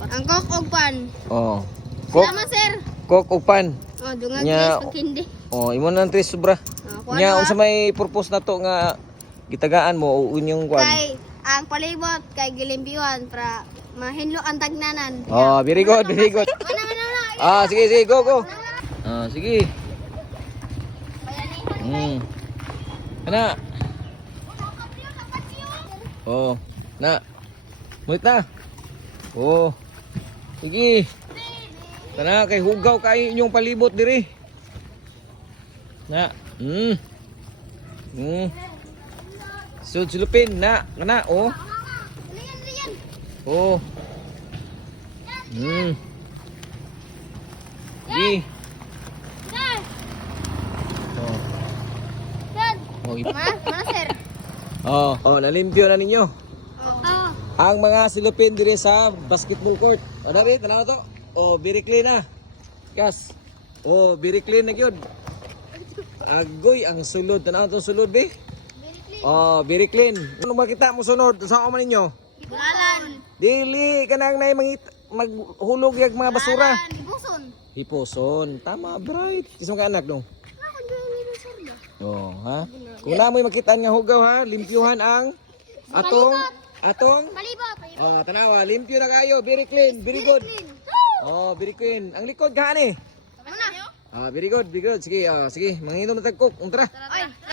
Ang coke og pan. Oh. Coke, Salamat sir. coke ug pan. Oh, dungan Nya- guys pag hindi. Oh, imo nang tres sobra. Kuan Nya ba? unsa may purpose na to nga gitagaan mo o unyong kwan? Kay ang palibot kay gilimpyuhan para mahinlo ang tagnanan. Oh, very good, very good. Mana. Ah, sige, sige, go, go. Ah, sige. Ana. Oh, na. Mulit na. Oh. Sige. Kana kay hugaw kay inyong palibot diri. Na. Sulupin na, kana oh. Oh. Di. Oh. Oh, Mana sir? oh, nalimpyo na ninyo. Oh. Ang mga silupin dire sa basketball court. O dari, tanaw to. Oh, very clean na. Kas. Oh, very clean na gyud. Agoy ang sulod. Tanaw to sulod be. Oh, very clean. Ano makita mo sunod? Sa man ninyo? Bulan. Dili kanang nay maghulog yag mga basura. Ibuson. Hiposon. Tama, bright. Kisong ka anak no? Oh, ha? Kung namoy makita nga hugaw ha, limpyuhan ang atong Palibot. oh, tanawa, limpyo na kayo, very clean, very good. Oh, very clean. Ang likod ka ni. Mana? Ah, very good, very good. Sige, sige, manginom na tagkok. Untra. Oy.